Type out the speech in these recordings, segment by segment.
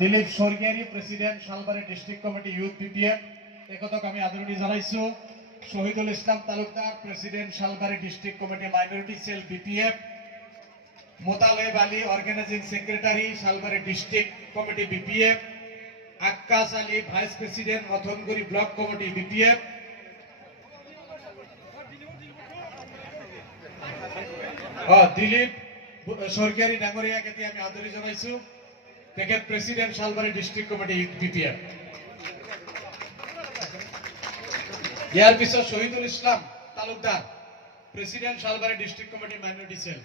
দিলীপ Swargiary president Salbari district committee youth BPF একতক আমি আদৰণি জনাইছো। Shahidul Islam Talukdar president Salbari district committee minority cell BPF, Motaleb Ali organising secretary Salbari district committee BPF, Akkas Ali vice president Ratanguri block committee BPF, Dilip Swargiary ডাঙৰীয়াক এতিয়া আমি আদৰি জনাইছো। তেখেত president Salbari district committee BPF. ইয়াৰ পিছত Shahidul Islam Talukdar president Salbari district committee minority cell.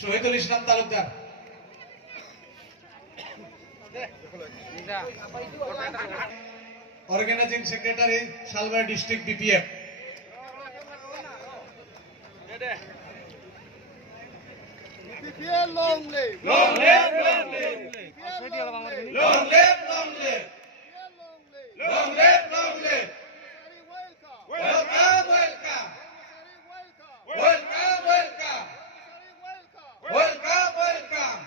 Shahidul Islam Talukdar. Organising secretary Salbari district BPF. Long live! Long live! Long live! Long live! Long live! Long live! Long live! Welcome! Welcome! Welcome! Welcome! Welcome! Welcome!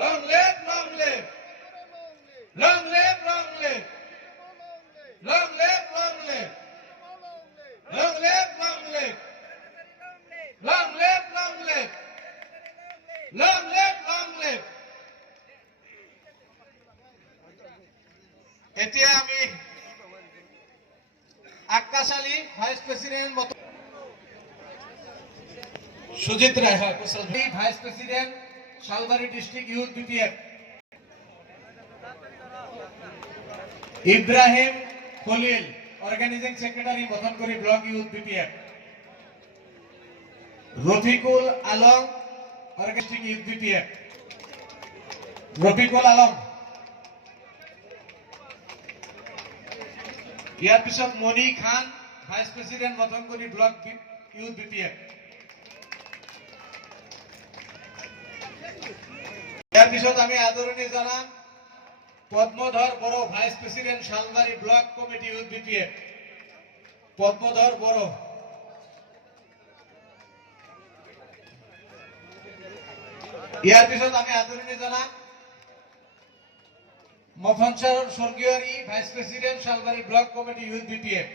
Long live! Long live! Long live! Long live! Long live! Long live! Long live! Long live! Long live! Long live! Long live, long live. এতিয়া আমি Akkas Ali vice president Sujit Roy vice president Salbari district youth BPF, Ibrahim Khalil organising secretary Mathanguri block youth BPF, Rafiqul Alam organising youth BPF, Rafiqul Alam. ইয়াৰ পিছত Moni Khan vice president Mathanguri block youth BPF. ইয়াৰ পিছত আমি আদৰণি জনাম Padmadhar Boro vice president Salbari block committee youth BPF. Padmadhar Boro. ইয়াৰ পিছত আমি আদৰণি জনাম Mofansar Swargiary vice president Salbari block committee youth BPF.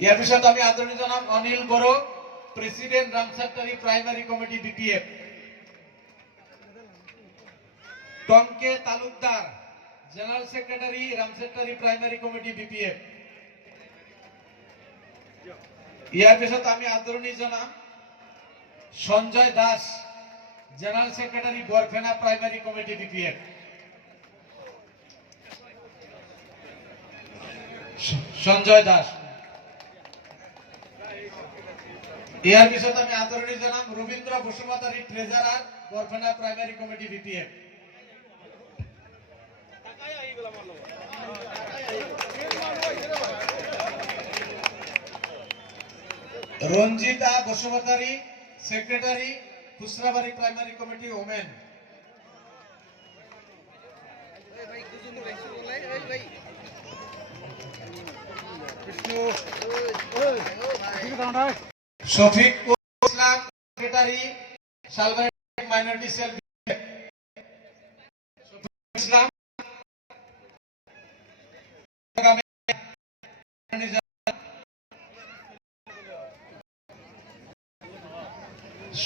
ইয়াৰ পিছত আমি আদৰণি জনাম Anil Boro president Ramsattari primary committee BPF, Tonke Talukdar general secretary Ramsattari primary committee BPF. ইয়াৰ পিছত আমি আদৰণি জনাম Sanjay Das general secretary Barphena primary committee BPF. Sanjay Das. ইয়ার পিছত আমি আদৰণি জনাম Rabindra Basumatary treasurer Barphena primary committee BPF. Ranjita Basumatary secretary Khusrabari primary committee women. Shafiq Islam secretary Salbari minority cell Islam.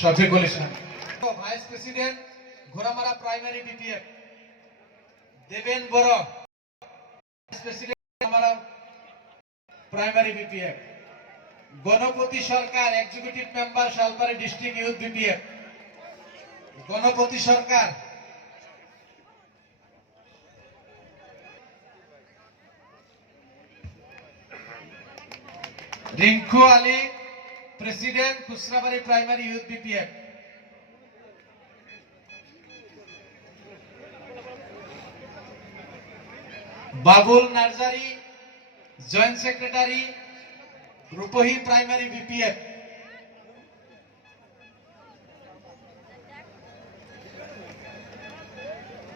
Shafiqul Islam vice president Ghoramara primary BPF. দেবেন বড় vice president Ghoramara primary BPF. Ganapati Sarkar executive member Salbari district youth BPF. Ganapati Sarkar. Rinku Ali president Khusrabari primary youth BPF. Babul Narzary joint secretary Rupahi primary BPF.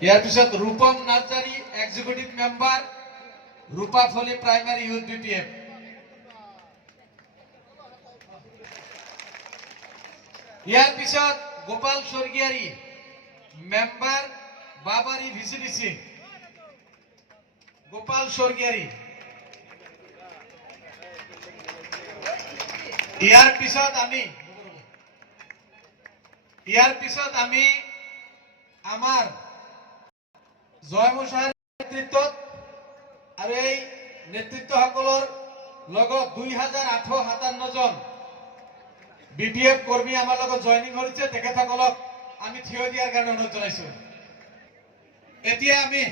ইয়াৰ পিছত Rupam Narzary executive member Rupaphali primary youth BPF. ইয়াৰ পিছত গোপাল স্বর্গিয়ারি মেম্বার বাবারি ভিসিডিসি গোপাল স্বর্গিয়ারি ইয়াৰ পিছত আমি আমাৰ জয়মুছাৰ নেতৃত্বত আৰু এই নেতৃত্বসকলৰ লগত 2857 জন বিপিএফ কৰ্মী আমাৰ লগত জইনিং কৰিছে তেখেতসকলক আমি থিয় দিয়াৰ কাৰণে অনুৰোধ জনাইছো এতিয়া আমি